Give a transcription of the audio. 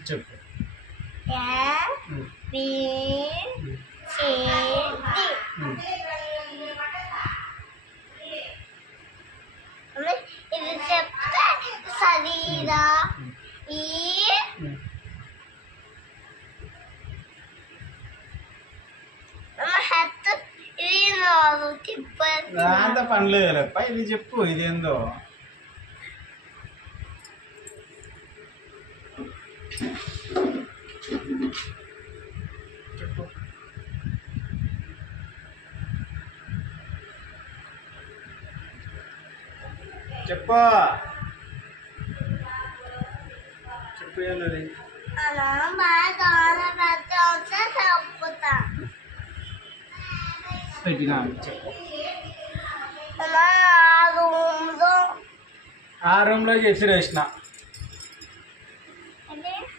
చెప్పు. ఇది చెప్తే శరీరా ఈ అంత పనిలేదు ఇది చెప్పు ఇదేందో. చెప్పు చెప్పు చెప్పు ఏమది పెట్టినా చెప్పు. ఆ రూమ్లో చేసి వేసిన